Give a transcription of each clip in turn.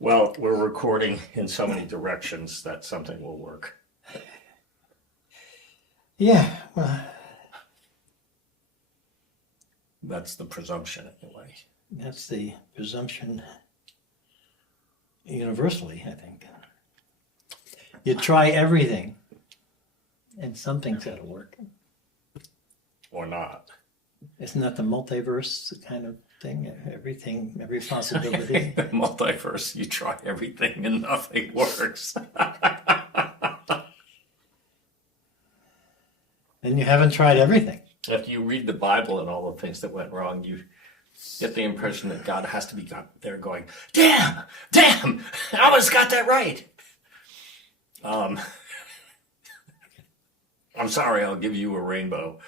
Well, we're recording in so many directions that something will work. Yeah, well, That's the presumption, anyway. that's the presumption universally, I think. You try everything and something's got to work. Or not. Isn't that the multiverse kind of thing? Everything, every possibility. Multiverse, you try everything and nothing works. And you haven't tried everything. If you read the Bible and all the things that went wrong, you get the impression that God has to be there going, damn, I almost got that right. I'm sorry, I'll give you a rainbow.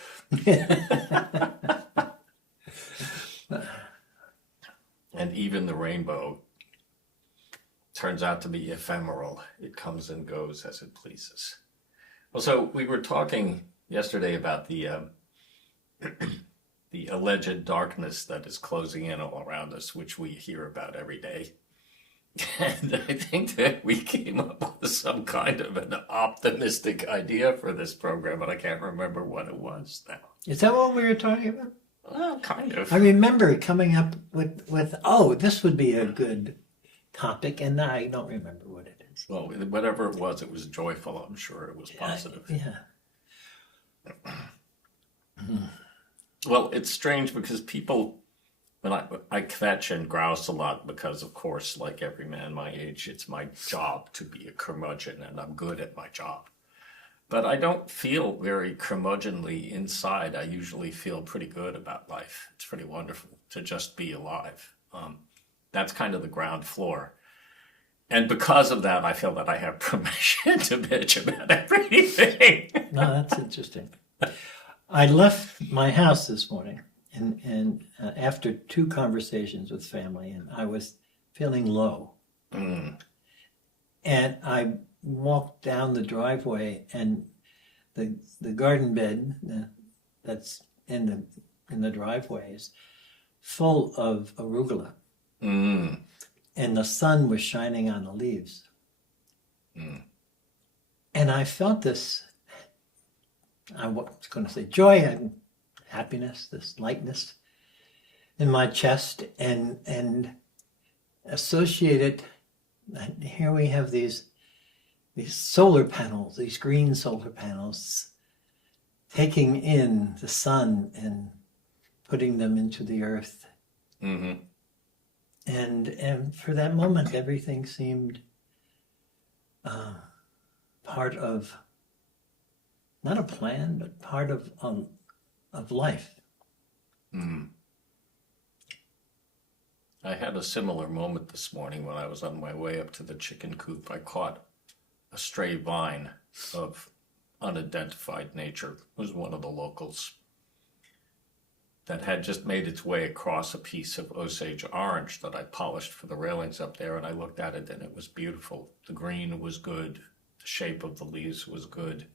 And even the rainbow turns out to be ephemeral. It comes and goes as it pleases. Well, so we were talking yesterday about the the alleged darkness that is closing in all around us, which we hear about every day. And I think that we came up with some kind of an optimistic idea for this program, but I can't remember what it was now. Is that what we were talking about? Well, kind of. I remember coming up with oh, this would be a good topic, and I don't remember what it is. Well, whatever it was joyful. I'm sure it was positive. Yeah. Well, it's strange because people, when I kvetch and grouse a lot because, of course, like every man my age, it's my job to be a curmudgeon, and I'm good at my job. But I don't feel very curmudgeonly inside. I usually feel pretty good about life. It's pretty wonderful to just be alive. That's kind of the ground floor. And because of that, I feel that I have permission to bitch about everything. No, that's interesting. I left my house this morning, and after two conversations with family, and I was feeling low. Mm. And I walked down the driveway, and the garden bed that's in the driveway is full of arugula, Mm. and the sun was shining on the leaves. Mm. And I felt this, I was going to say joy and happiness, this lightness in my chest, and associated. Here we have these solar panels, these green solar panels, taking in the sun and putting them into the earth. Mm-hmm. And for that moment, everything seemed part of, not a plan, but part of life. Mm. I had a similar moment this morning when I was on my way up to the chicken coop. I caught a stray vine of unidentified nature. It was one of the locals that had just made its way across a piece of Osage orange that I polished for the railings up there, and I looked at it and it was beautiful. The green was good. The shape of the leaves was good.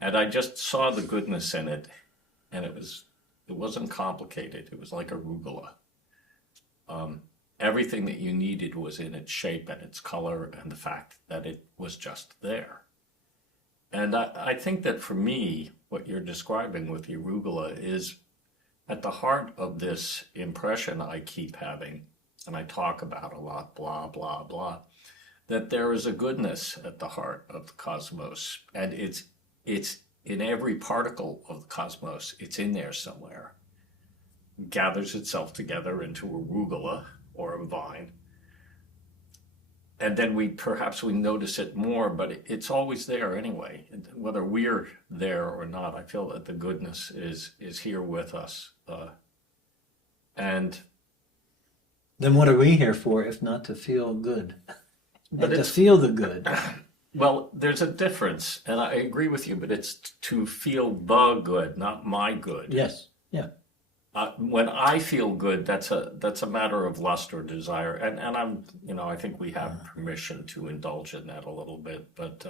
And I just saw the goodness in it, and it wasn't complicated. It was like arugula. Everything that you needed was in its shape and its color and the fact that it was just there. And I think that for me, what you're describing with the arugula is at the heart of this impression I keep having, and I talk about a lot, blah, blah, blah, that there is a goodness at the heart of the cosmos, and it's in every particle of the cosmos. It's in there somewhere. It gathers itself together into arugula or a vine, and then we notice it more, but it's always there anyway. Whether we're there or not, I feel that the goodness is here with us, and Then what are we here for if not to feel good? But And to it's feel the good. well, there's a difference, and I agree with you, but it's to feel the good, not my good. Yes, yeah. When I feel good, that's a matter of lust or desire, and I'm I think we have permission to indulge in that a little bit. But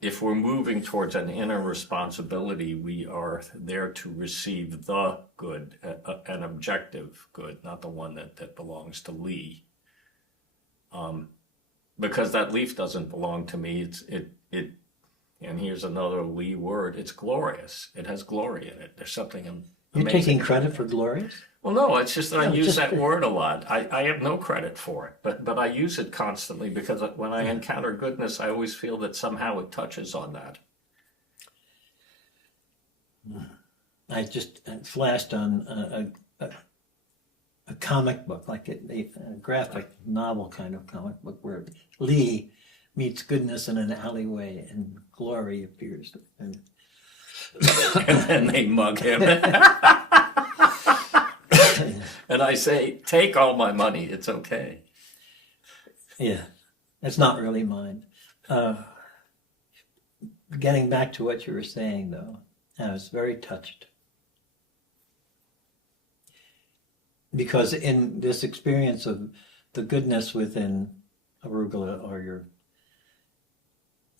if we're moving towards an inner responsibility, we are there to receive the good, an objective good, not the one that belongs to Lee. because that leaf doesn't belong to me. And here's another Lee word. It's glorious. It has glory in it. There's something You're amazing taking about credit it. for glorious? Well, no, it's just that I No, use just that for- word a lot. I have no credit for it, but I use it constantly because when I encounter goodness, I always feel that somehow it touches on that. I just flashed on a comic book, like a graphic novel kind of comic book, where Lee meets goodness in an alleyway and glory appears. And And then they mug him. And I say, take all my money. It's okay. yeah, it's not really mine. Getting back to what you were saying, though, I was very touched. Because in this experience of the goodness within arugula or your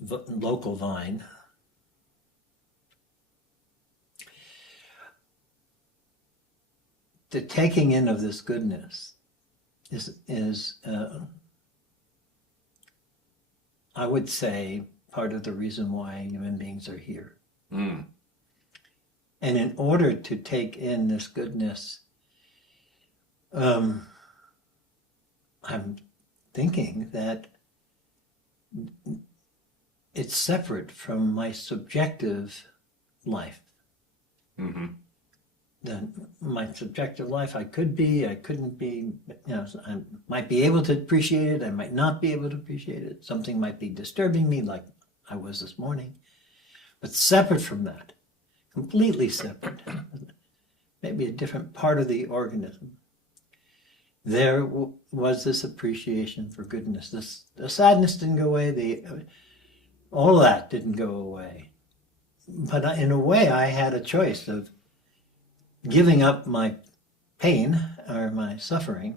local vine, the taking in of this goodness is I would say, part of the reason why human beings are here. Mm. And in order to take in this goodness, I'm thinking that it's separate from my subjective life. Mm-hmm. My subjective life, I could be, I couldn't be, I might be able to appreciate it, I might not be able to appreciate it. Something might be disturbing me, like I was this morning. But separate from that, completely separate, maybe a different part of the organism, there was this appreciation for goodness. The sadness didn't go away, all that didn't go away. But in a way, I had a choice of giving up my pain or my suffering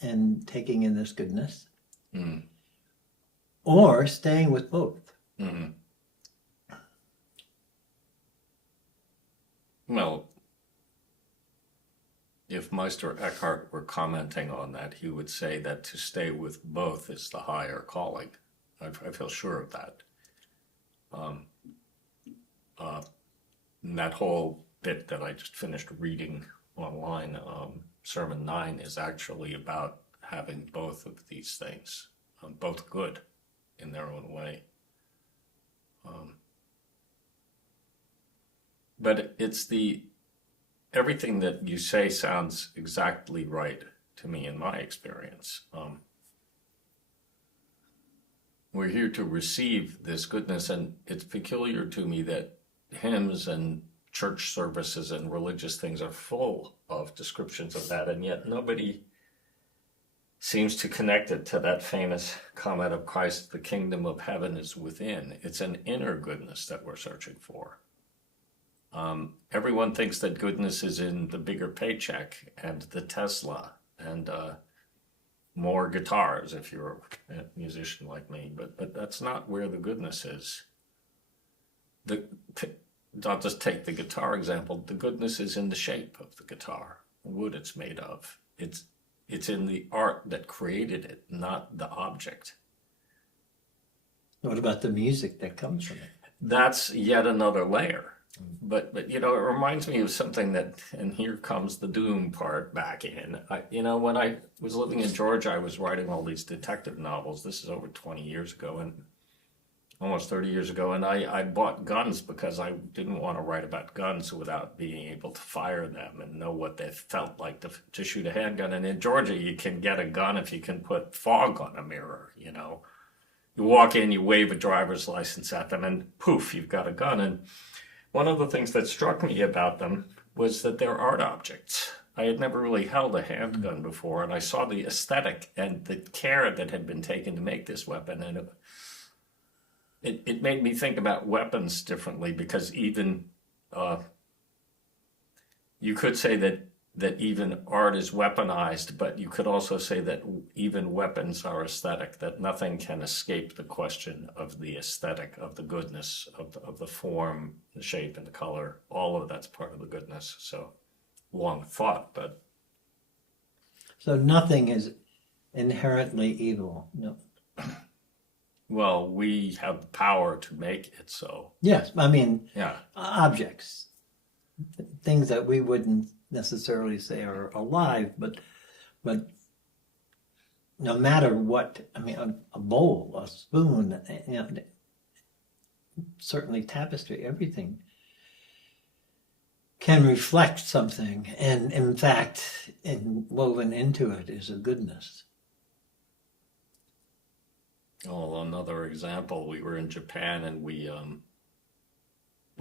and taking in this goodness, or staying with both. Mm-hmm. Well, if Meister Eckhart were commenting on that, he would say that to stay with both is the higher calling. I feel sure of that. And that whole bit that I just finished reading online, Sermon 9, is actually about having both of these things, both good in their own way. But it's everything that you say sounds exactly right to me in my experience. We're here to receive this goodness, and it's peculiar to me that hymns and church services and religious things are full of descriptions of that, and yet nobody seems to connect it to that famous comment of Christ, the kingdom of heaven is within. It's an inner goodness that we're searching for. Everyone thinks that goodness is in the bigger paycheck and the Tesla and more guitars if you're a musician like me, but that's not where the goodness is. I'll just take the guitar example. The goodness is in the shape of the guitar, the wood it's made of. It's in the art that created it, not the object. What about the music that comes from it? That's yet another layer. But it reminds me of something that, and here comes the doom part back in. When I was living in Georgia, I was writing all these detective novels. This is over 20 years ago, and almost 30 years ago, and I bought guns because I didn't want to write about guns without being able to fire them and know what they felt like to shoot a handgun. And in Georgia, you can get a gun if you can put fog on a mirror, You walk in, you wave a driver's license at them, and poof, you've got a gun. And one of the things that struck me about them was that they're art objects. I had never really held a handgun before, and I saw the aesthetic and the care that had been taken to make this weapon, and it made me think about weapons differently, because even you could say that even art is weaponized, but you could also say that even weapons are aesthetic, that nothing can escape the question of the aesthetic, of the goodness, of the form, the shape, and the color. All of that's part of the goodness. So long thought, but... So nothing is inherently evil. No. Well, we have the power to make it so. Yes, I mean, Yeah. objects, things that we wouldn't necessarily say are alive, but no matter what, I mean, a bowl, a spoon, you know, certainly tapestry, everything can reflect something, and in fact, woven into it is a goodness. Oh, another example, we were in Japan and we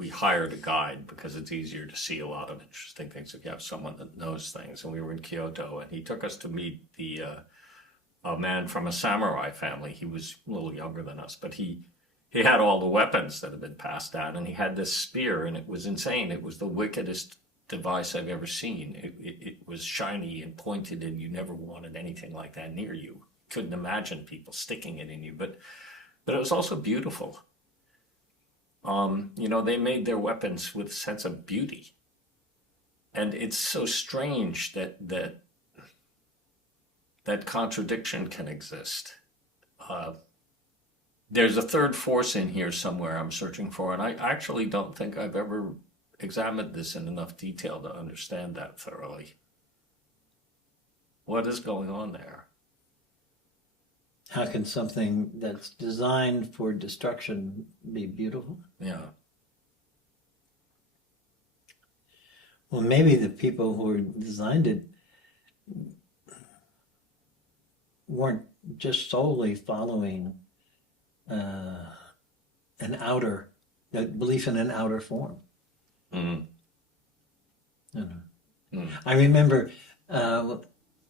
hired a guide because it's easier to see a lot of interesting things if you have someone that knows things. And we were in Kyoto and he took us to meet a man from a samurai family. He was a little younger than us, but he had all the weapons that had been passed down, and he had this spear, and it was insane. It was the wickedest device I've ever seen. It was shiny and pointed, and you never wanted anything like that near you. Couldn't imagine people sticking it in you, but it was also beautiful. They made their weapons with a sense of beauty, and it's so strange that contradiction can exist. There's a third force in here somewhere I'm searching for, and I actually don't think I've ever examined this in enough detail to understand that thoroughly. What is going on there? How can something that's designed for destruction be beautiful? Yeah. Well, maybe the people who designed it weren't just solely following the belief in an outer form. Mm. I remember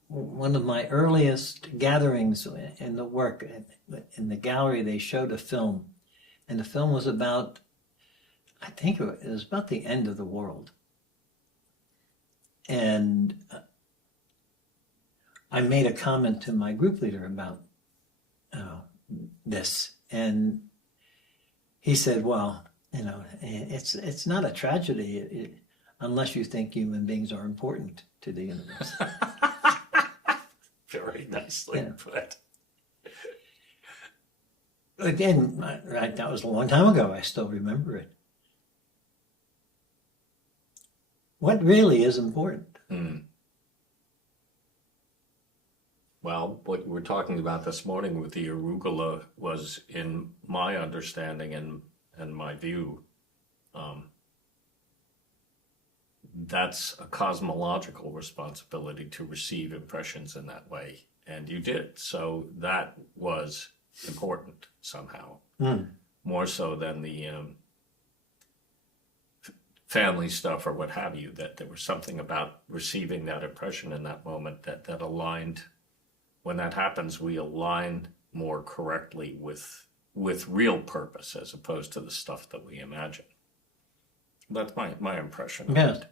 one of my earliest gatherings in the work, in the gallery, they showed a film, and the film was about, I think it was about the end of the world. And I made a comment to my group leader about this, and he said, well, it's not a tragedy unless you think human beings are important to the universe. Very nicely put. Again, right, that was a long time ago. I still remember it. What really is important? Mm. Well, what we're talking about this morning with the arugula was, in my understanding and my view, that's a cosmological responsibility to receive impressions in that way. And you did. So that was important somehow. More so than the family stuff or what have you, that there was something about receiving that impression in that moment that aligned. When that happens, we align more correctly with real purpose as opposed to the stuff that we imagine. That's my impression. Yes.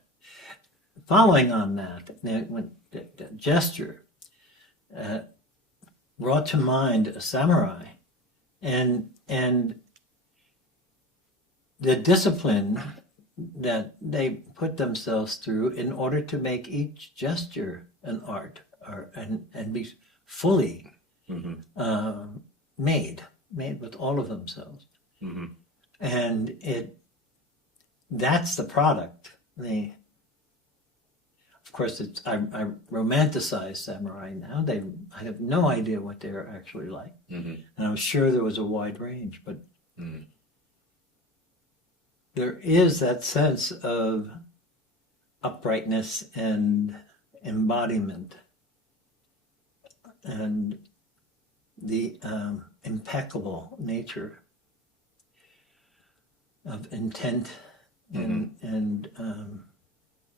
Following on that, the gesture brought to mind a samurai and the discipline that they put themselves through in order to make each gesture an art and be fully made with all of themselves. Mm-hmm. And that's the product. Of course, I romanticize samurai now. I have no idea what they're actually like. Mm-hmm. And I'm sure there was a wide range, but there is that sense of uprightness and embodiment and the impeccable nature of intent and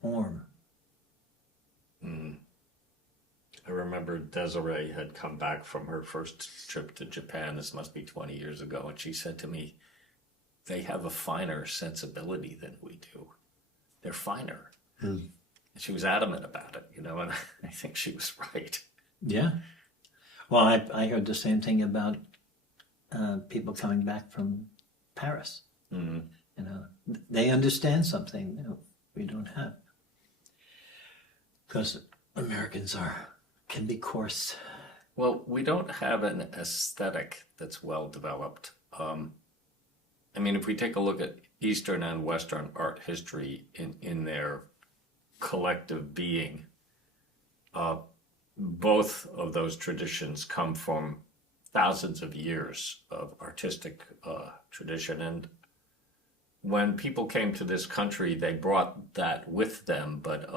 form. I remember Desiree had come back from her first trip to Japan. This must be 20 years ago. And she said to me, they have a finer sensibility than we do. They're finer. And she was adamant about it, and I think she was right. Yeah. Well, I heard the same thing about people coming back from Paris. They understand something we don't have. Because Americans can be coarse. Well, we don't have an aesthetic that's well developed. I mean, if we take a look at Eastern and Western art history in their collective being, uh, both of those traditions come from thousands of years of artistic tradition. And when people came to this country, they brought that with them, but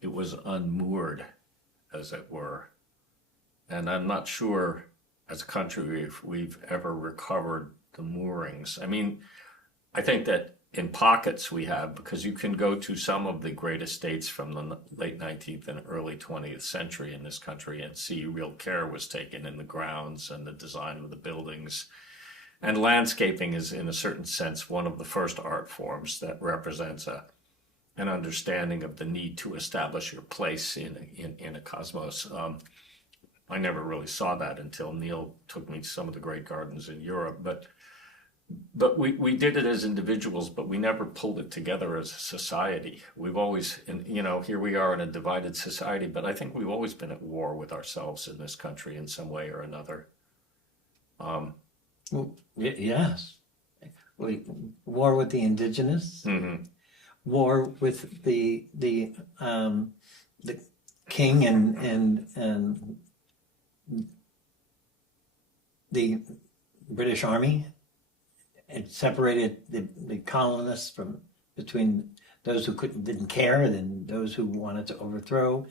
it was unmoored, as it were. And I'm not sure as a country if we've ever recovered the moorings. I mean, I think that in pockets we have, because you can go to some of the great estates from the late 19th and early 20th century in this country and see real care was taken in the grounds and the design of the buildings. And landscaping is, in a certain sense, one of the first art forms that represents an understanding of the need to establish your place in a cosmos. I never really saw that until Neil took me to some of the great gardens in Europe. But we did it as individuals, but we never pulled it together as a society. We've always, here we are in a divided society, but I think we've always been at war with ourselves in this country in some way or another. Well, yes. War with the indigenous, war with the king and the British Army. It separated the colonists from between those who didn't care and those who wanted to overthrow.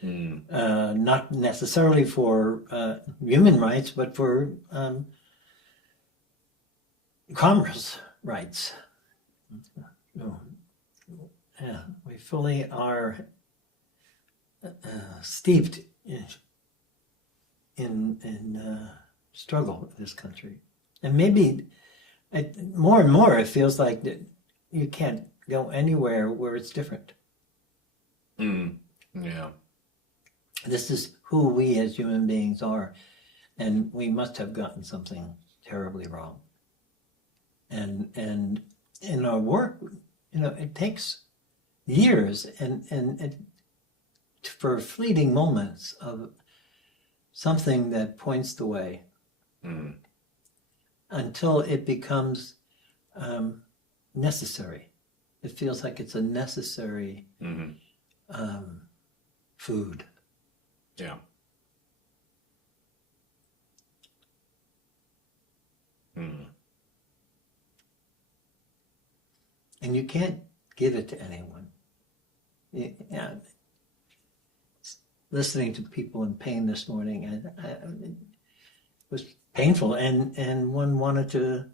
Not necessarily for human rights, but for commerce rights. Yeah, we fully are steeped in struggle in this country, and maybe more and more it feels like that you can't go anywhere where it's different. Yeah. This is who we as human beings are, and we must have gotten something terribly wrong. And in our work, it takes years and for fleeting moments of something that points the way until it becomes necessary. It feels like it's a necessary food. Yeah. And you can't give it to anyone. Yeah. Listening to people in pain this morning, and it was painful, and one wanted to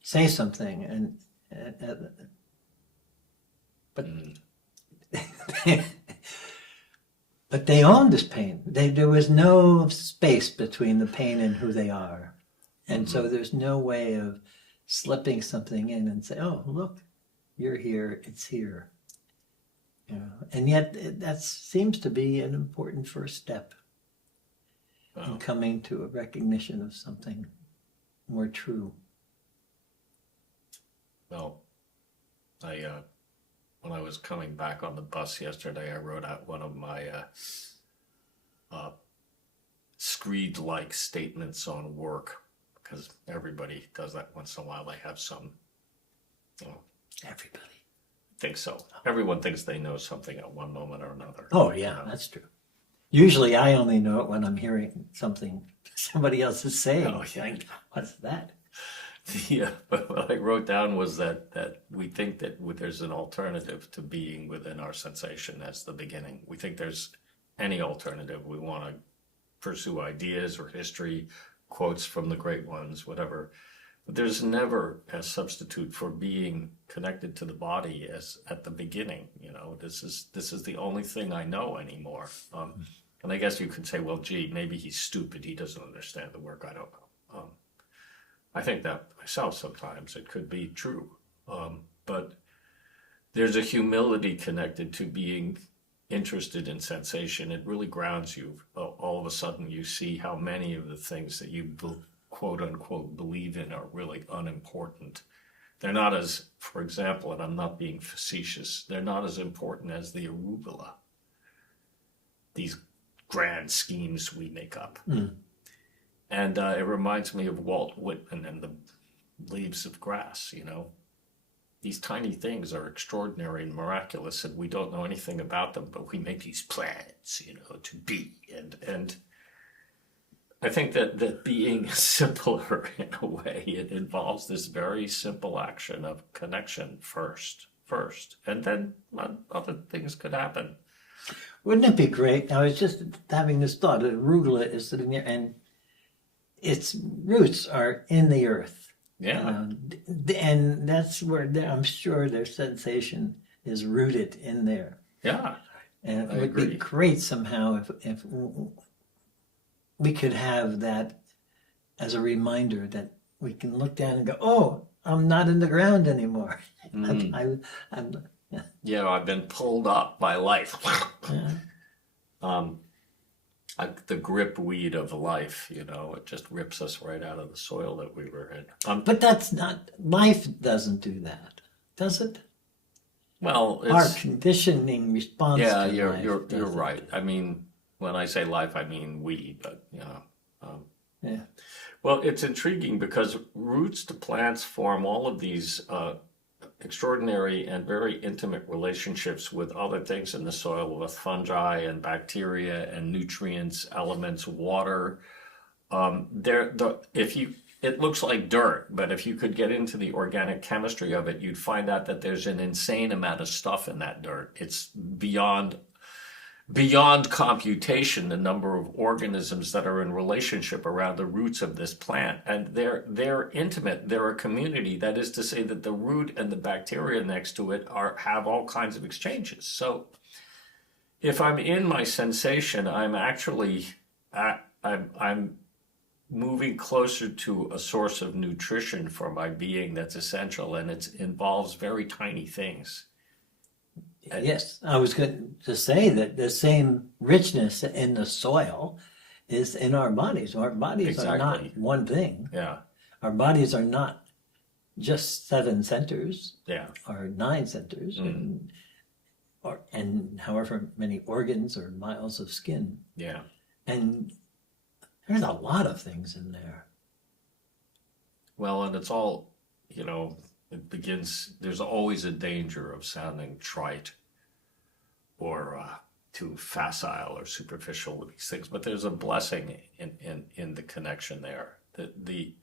say something, but but they owned this pain. There was no space between the pain and who they are, and so there's no way of slipping something in and say, "Oh, look, you're here. It's here." And yet that seems to be an important first step in coming to a recognition of something more true. Well, when I was coming back on the bus yesterday, I wrote out one of my screed-like statements on work, because everybody does that once in a while. They have some. Everybody. Think so. Everyone thinks they know something at one moment or another. Oh, yeah, that's true. Usually I only know it when I'm hearing something somebody else is saying. Oh, yeah. Like, what's that? Yeah, but what I wrote down was that we think that there's an alternative to being within our sensation as the beginning. We think there's any alternative. We want to pursue ideas or history, quotes from the great ones, whatever. But there's never a substitute for being connected to the body as at the beginning. This is the only thing I know anymore. And I guess you could say, well, gee, maybe he's stupid. He doesn't understand the work. I don't know. I think that myself sometimes. It could be true. But there's a humility connected to being interested in sensation. It really grounds you. All of a sudden you see how many of the things that you quote unquote believe in are really unimportant. They're not as, for example, and I'm not being facetious, they're not as important as the arugula. these grand schemes we make up. Mm. And it reminds me of Walt Whitman and the leaves of grass, you know. These tiny things are extraordinary and miraculous, and we don't know anything about them, but we make these plans, you know, to be. And I think that being is simpler in a way. It involves this very simple action of connection first, and then other things could happen. Wouldn't it be great? I was just having this thought. Arugula is sitting there, and its roots are in the earth. Yeah. And that's where I'm sure their sensation is rooted in there. Yeah. And I it would agree. be great somehow if we could have that as a reminder that we can look down and go, oh, I'm not in the ground anymore. Mm. I'm Yeah, I've been pulled up by life. yeah. The grip weed of life, you know, it just rips us right out of the soil that we were in. But that's not, life doesn't do that, does it? Well, Our it's, conditioning response yeah, to you're life you're doesn't. right. I mean, when I say life, I mean we, but you know. Yeah. Well, it's intriguing because roots to plants form all of these extraordinary and very intimate relationships with other things in the soil, with fungi and bacteria and nutrients, elements, water. It looks like dirt, but if you could get into the organic chemistry of it, you'd find out that there's an insane amount of stuff in that dirt. It's beyond computation the number of organisms that are in relationship around the roots of this plant, and they're intimate. They're a community. That is to say that the root and the bacteria next to it have all kinds of exchanges. So if I'm in my sensation, I'm actually I'm moving closer to a source of nutrition for my being that's essential, and it involves very tiny things. Yes, I was going to say that the same richness in the soil is in our bodies. Our bodies are not Exactly. one thing. Yeah, Our bodies are not just 7 centers yeah. or 9 centers and however many organs or miles of skin. Yeah. And there's a lot of things in there. Well, and it's all, you know, there's always a danger of sounding trite or too facile or superficial with these things, but there's a blessing in the connection there. The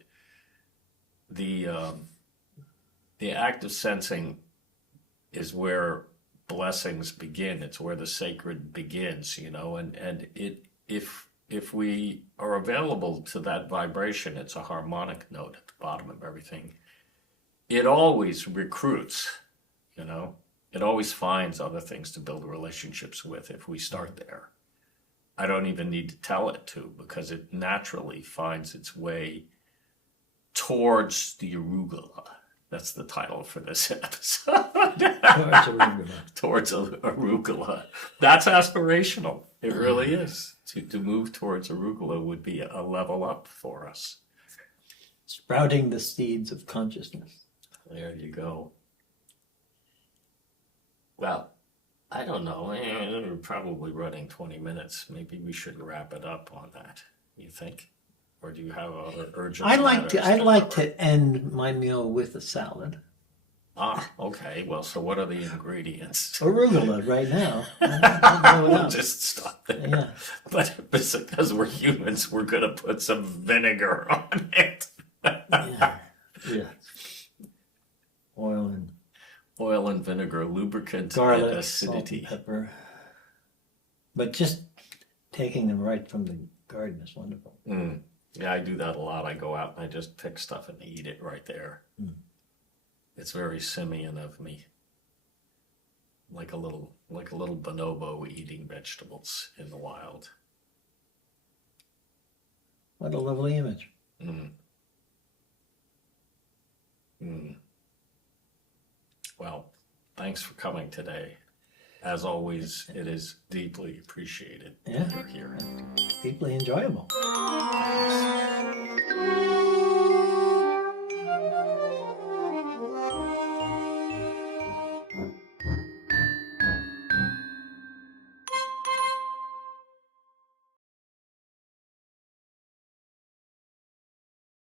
act of sensing is where blessings begin. It's where the sacred begins, you know, and if we are available to that vibration, it's a harmonic note at the bottom of everything. It always recruits, you know. It always finds other things to build relationships with if we start there. I don't even need to tell it to, because it naturally finds its way towards the arugula. That's the title for this episode. Towards arugula. That's aspirational. It really is. To move towards arugula would be a level up for us. Sprouting the seeds of consciousness. There you go. Well, I don't know. We're probably running 20 minutes. Maybe we should wrap it up on that. You think? Or do you have other urgent I'd matters like cover? to end my meal with a salad. Ah, okay. Well, so what are the ingredients? Arugula right now. I'll blow it We'll up. just stop there. Yeah. But because we're humans, we're going to put some vinegar on it. Yeah. Yeah. Oil and vinegar, lubricant Garlic, and salt, acidity. and pepper. But just taking them right from the garden is wonderful. Mm. Yeah, I do that a lot. I go out and I just pick stuff and eat it right there. Mm. It's very simian of me. Like a little bonobo eating vegetables in the wild. What a lovely image. Mm. Mm. Well, thanks for coming today. As always, it is deeply appreciated that Yeah. you're here. Deeply enjoyable.